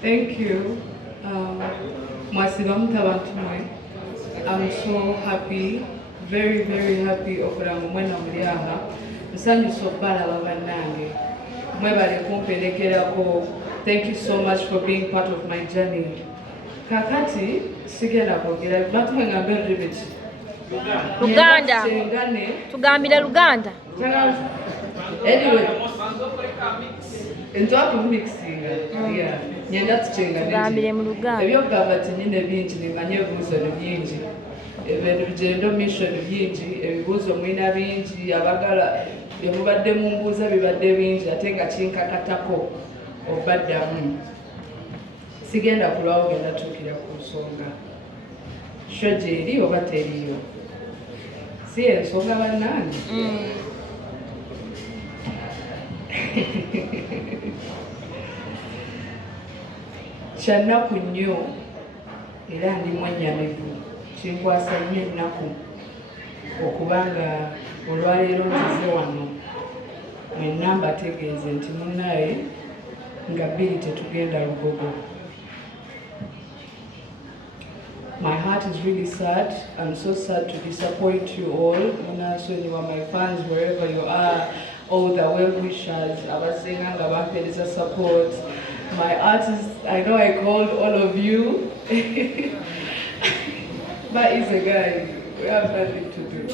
Thank you. I'm so happy, very, very happy okuranga mwena mulyaha. Nsanyusa obbala babannange. Mwebale kumperekerako. Thank you so much for being part of my journey. Kakati sigenda kwogera batumwe ngambe ribeti. Luganda. Tugambire Luganda. Anyway. Ntwako mixing. Yeah. Nyenda tuchenga tugambire mu Luganda. Ebyokugamba tinyine bingi nimanye ebibuuzo bingi. Ebintu bigendo mission bingi, ebibuuzo mwina bingi, abagala ebubadde mu mbuuza bibadde bingi ate nga kinkakatako obaddamu. Sigenda kulwawo genda tuukira ku nsonga. Sho gyeri oba teriyo? Si ensonga bannange? Kyannaku nnyo era ndi mwennyamivu kinkwasa nnyo ennaku okubanga olwaleero nzize wano mwenna mbategeeze nti munnaye nga bbiri tetugenda Lugogo. My heart is really sad. I'm so sad to disappoint you all. So you are my fans wherever you are, all the well-wishers, abasinga nga bampereza support. My artists, I know I called all of you, but it's a guy. We have nothing to do.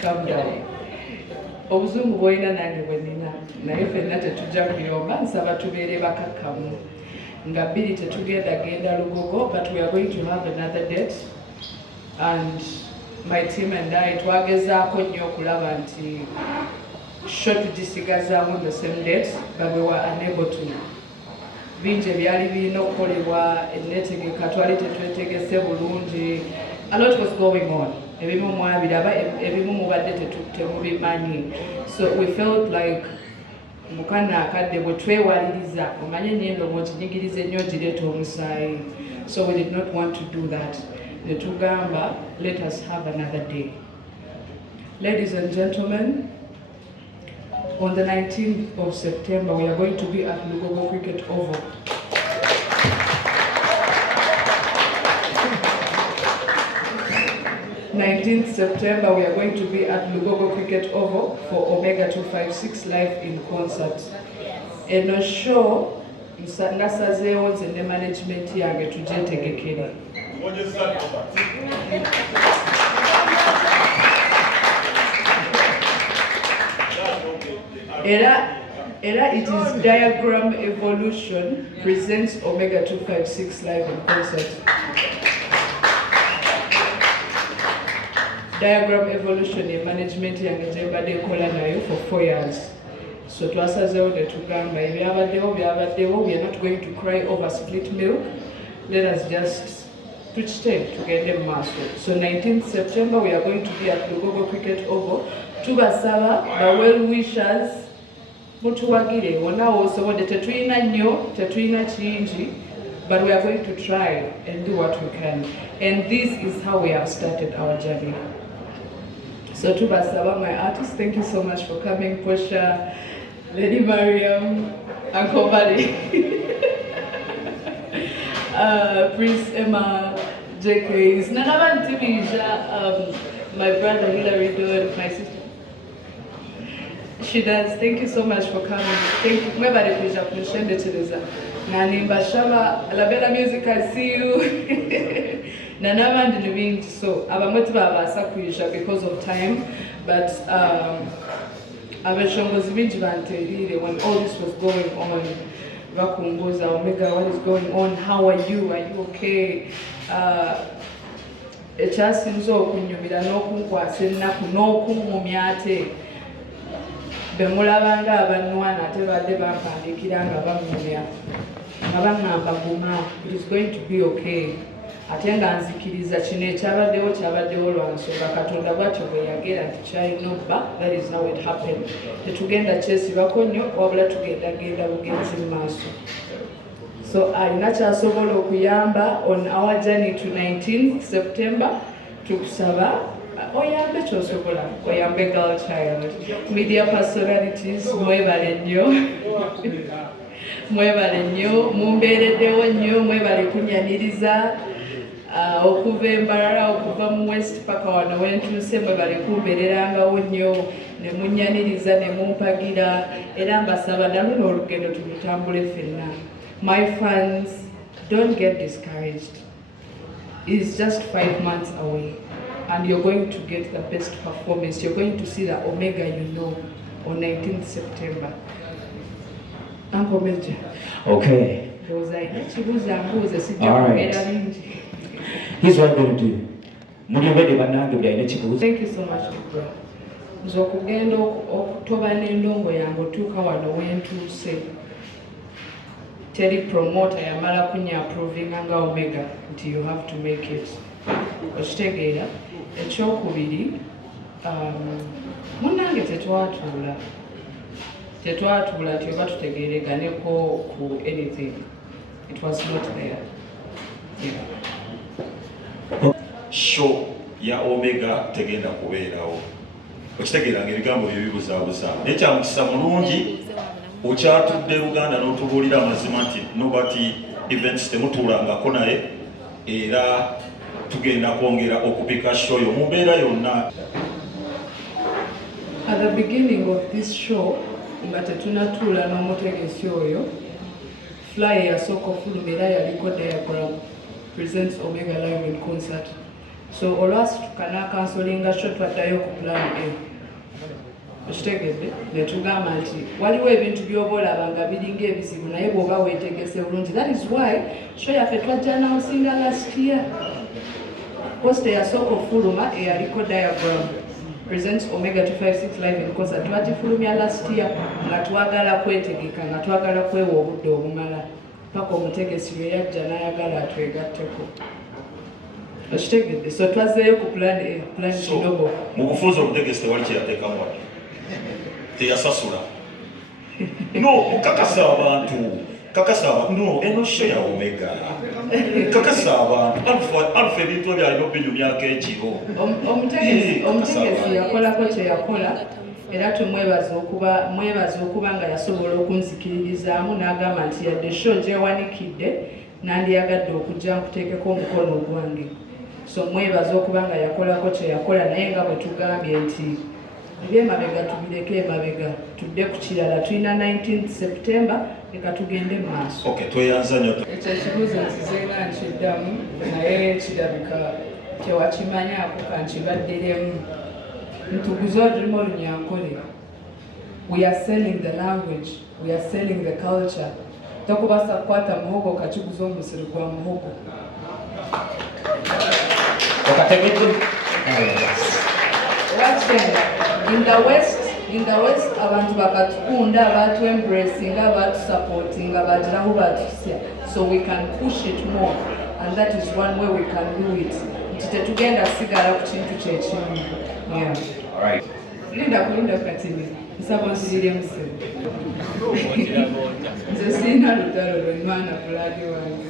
Calm down. Obuzungu bwolina nange bwe nina naye ffenna tetujja kuyomba nsaba tubeere bakakkamu nga bbiri tetugenda genda Lugogo, but we are going to have another date and my team and I twagezaako nnyo okulaba nti sho tugisigazaamu on the same date, but we were unable to. Bingi ebyali birina okukolebwa enneetegeka twali tetwetegese bulungi. A lot was going on. Ebimu mwabiraba, ebimu mubadde temubimanyi. So we felt like mukana akadde bwe twewaliriza omanye ennyimba mwokinyigirize nnyo gireeta omusaayi. So we did not want to do that. Netugamba, let us have another day. Ladies and gentlemen, on the 19th of September, we are going to be at Lugogo Cricket Oval. September, we are going to be at Lugogo Cricket Oval for Omega 256 live in concert. Eno show, nasazeewo nze ne management yange tugyetegekere. Era it is Diagram Evolution presents Omega 256 live in concert. Diagram Evolution in management yange gyembadde ekola nayo for 4 years. So twasazeewo ne tugamba ebyabaddewo, we are not going to cry over split milk. Let us just tukite tugende mu maaso. So 19th September we are going to be at Lugogo Cricket Oval. Tubasaba the well-wishers mutuwagire wonna w'osobodde, tetulina nnyo, tetulina kingi, but we are going to try and do what we can. And this is how we have started our journey. So tubasaba, my artists, thank you so much for coming. Posha, Lady Mariam, Uncle Buddy, Prince Emma, JK, Nanavan Tibija, my brother Hilary Dodd, my sister. She does. Thank you so much for coming. Thank you. Mwebale kuja kushende Teresa. Nanimba Shaba, Labella Music, I see you. Nanavandi living so abamwe tubabasa kuyisha because of time, but abashongozi bingi banterire when all this was going on. Bakumbuza Omega, what is going on? How are you? Are you okay? Ekyasinze okunyumira n'okunkwasa ennaku n'okummumya ate bemulabanga abannwana ate badde bampandiikira nga bammumya nga baŋŋamba guma, it is going to be okay. Ate nga nzikiriza kino kyabaddewo lwa nsonga Katonda bw'atyo bwe yagera nti kyalina obba. That is how it happened. Tetugenda kyesibako nnyo wabula tugendagenda bugenzi mu maaso. So alina kyasobola okuyamba on our journey to 19th September tukusaba oyambe kyosobola oyambe girl child media personalities mwebale nnyo mwebale nnyo mumbeereddewo nnyo mwebale kunyaniriza okuva embalala okuva mu west paka wano wentuuse mwebale kumbeererangawo nnyo ne munyaniriza ne mumpagira era mbasaba naluno olugendo tulutambule ffenna. My fans, don't get discouraged. It's just 5 months away and you're going to get the best performance. You're going to see the Omega you know on 19th September. Uncle Major. Okay. All right. Here's what I'm going to do. Thank you so much, Bro. Nze okugenda okutoba n'endongo yange otuuka wano wentuuse teri promoter yamala kunya-approvinga nga Omega nti you have to make it. Okitegeera ekyokubiri munnange tetwatuula nti oba tutegeereganeko ku anything. It was not there. Yeah. Show ya Omega tegenda kubeerawo. Okitegeeranga ebigambo bye bibuzaabuza. Naye kya mukisa mulungi okyatudde Luganda n'otubuulira amazima nti Norbat events temutuulangako naye era tugenda kwongera okupika show yo mu mbeera yonna. At the beginning of this show, nga tetunatuula n'omutegesi oyo, flyer yasooka ofuluma era yaliko diagram presents Omega live in concert. So olwasituka n'akansolinga show twaddayo ku plan A. Okitegedde ne tugamba nti waliwo ebintu by'oba olaba nga biringa ebizibu naye bw'oba weetegese bulungi. That is why show yaffe twajja announcing last year. Poster yasooka ofuluma eyaliko diagram presents Omega 256 live in concert. Twagifulumya last year nga twagala kwetegeka nga twagala kwewa obudde obumala paka omutegesi lwe yajja n'ayagala atwegatteko. Okitegedde so twazeeyo ku plan A, plan kidogo. Mu bufuzi omutegesi tewali kyeyateekamu wali teyasasula. No, kakasa abantu no eno show ya Omega kakasa abantu alfa ebintu ebyalina obinyumyako ekiro. Omutegesi yakolako kye yakola era tumwebaza okuba nga yasobola okunzikiririzaamu n'agamba nti yadde show gyewanikidde nandiyagadde okujja nkuteekeko omukono ogwange. So mwebaza okuba nga yakolako kye yakola naye nga bwe tugambye nti ebyemabega tubireke emabega tudde ku kirala. Tulina 19th September leka tugende mu maaso. Okay, tweyanza nnyo. Ekyo ekibuuzo nkizenga nkiddamu naye kirabika tewakimanyaako kankibaddiremu. Ntuguze olulimi olunyankole. We are selling the language. We are selling the culture. Tokubasa kukwata muhogo kachiguza omusiri gwa muhogo. In the west abantu bakatukunda abatu embracing abatu supporting abajiraho batusya, so we can push it more and that is one way we can do it. Tetugenda sigala ku kintu kyekimu. Yeah. All right. Kulinda katini nsaba nsirire musebe. Nze sina lutalo lw'emwana fulani wange.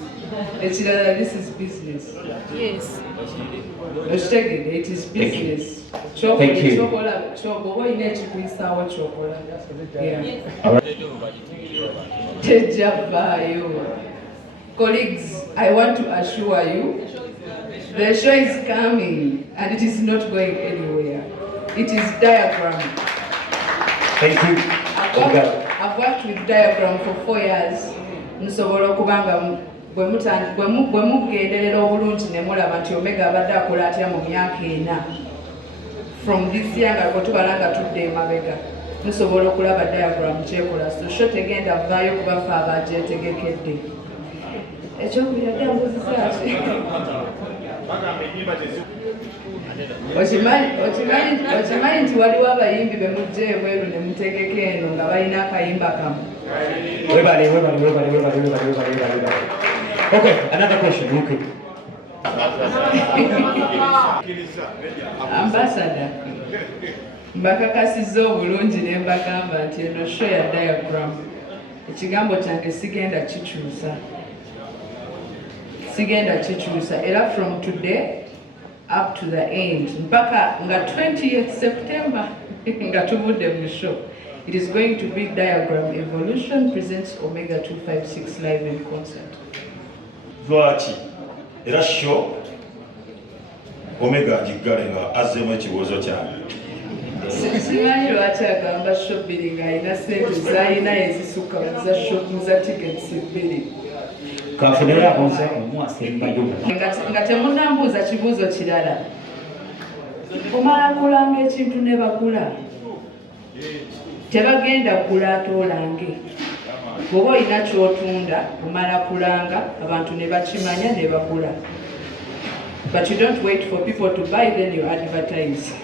Ekirala, this is business. Yes. Okitegedde, it is business. Thank you. Kyokola oyina ekikuyisaawo kyokola. Tejja vaayo. Colleagues, I want to assure you the show is coming and it is not going anywhere. It is diagram. Thank you. I've worked with diagram for 4 years. Nsobola okubanga bwe mugenderera obulungi ne mulaba nti Omega abadde akola atya mu myaka 4 from this year nga tubala nga tudde emabega musobola okulaba diagram kyekola. So show tegenda vaayo kubafa abagyetegekedde. Ekyokubira mbuzizaaki okimanyi nti waliwo abayimbi be mujja ebweru ne mutegeka eno nga balina akayimba kamu. Webale. Okay, another question, real quick. Ambassador, mbakakasizza obulungi ne mbagamba nti eno show ya diagram. Ekigambo kyange sigenda kikyusa. Era from today up to the end. Mpaka nga 20th September, nga tuvudde mu show. It is going to be Diagram Evolution presents Omega 256 live in concert. Lwaki era show Omega agigalenga azzeemu ekibuuzo kyange. Simanyi lwaki agamba show bbiri ng'alina sente z'alina ezisukka mu za tickets bbiri. Kafunera abonza omwasembayo. Nga temunnambuuza kibuuzo kirala. Omala kulanga ekintu ne bagula. Tebagenda kugula atoolange. Bw'oba olina ky'otunda omala kulanga abantu ne bakimanya ne bagula. But you don't wait for people to buy, then you advertise.